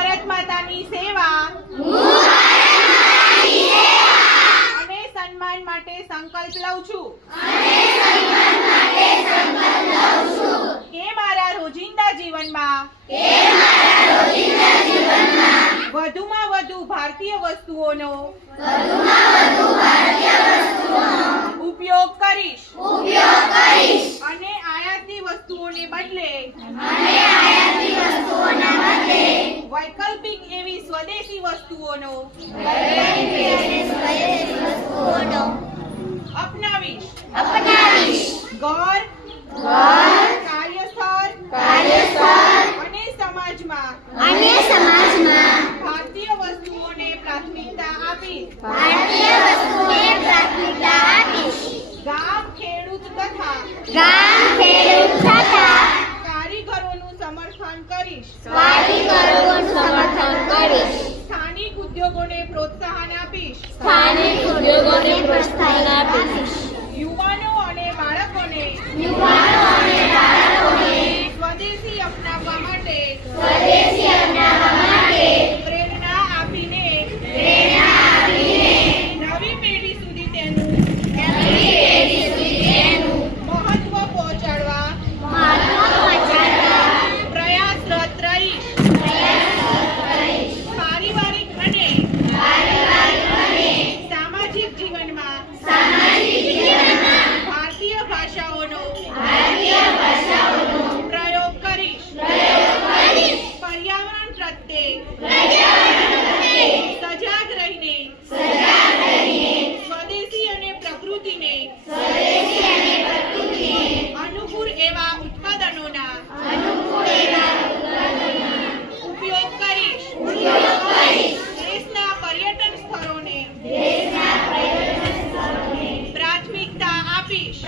ભારત માતાની સેવા અને સન્માન માટે સંકલ્પ લઉં છું કે મારા રોજિંદા જીવનમાં વધુમાં વધુ ભારતીય વસ્તુઓનો ઉપયોગ કરીશ અને આયાતી વસ્તુઓને બદલે વૈકલ્પિક એવી સ્વદેશી વસ્તુઓનો અપનાવીશ ઘર કાર્યસ્થળ અને સમાજમાં ભારતીય વસ્તુઓને પ્રાથમિકતા આપીશ ગામ ખેડૂત તથા કારીગરોનું સમર્થન કરીશ સ્થાનિક ઉદ્યોગોને પ્રોત્સાહન આપીશ યુવાનો અને બાળકોને સ્વદેશી અપનાવવા માટે પ્રેરણા આપીને નવી પેઢી સુધી તેનું મહત્વ પહોંચાડવા પ્રયાસરત રહીશ પારિવારિક અને સામાજિક જીવનમાં ભારતીય ભાષાઓનો પ્રયોગ કરીશ પર્યાવરણ પ્રત્યે સજાગ રહીને સ્વદેશી અને પ્રકૃતિને અનુકૂળ એવા ઉત્પાદનોના ઉપયોગ કરીશ દેશના પર્યટન સ્થળોને પ્રાથમિકતા આપીશ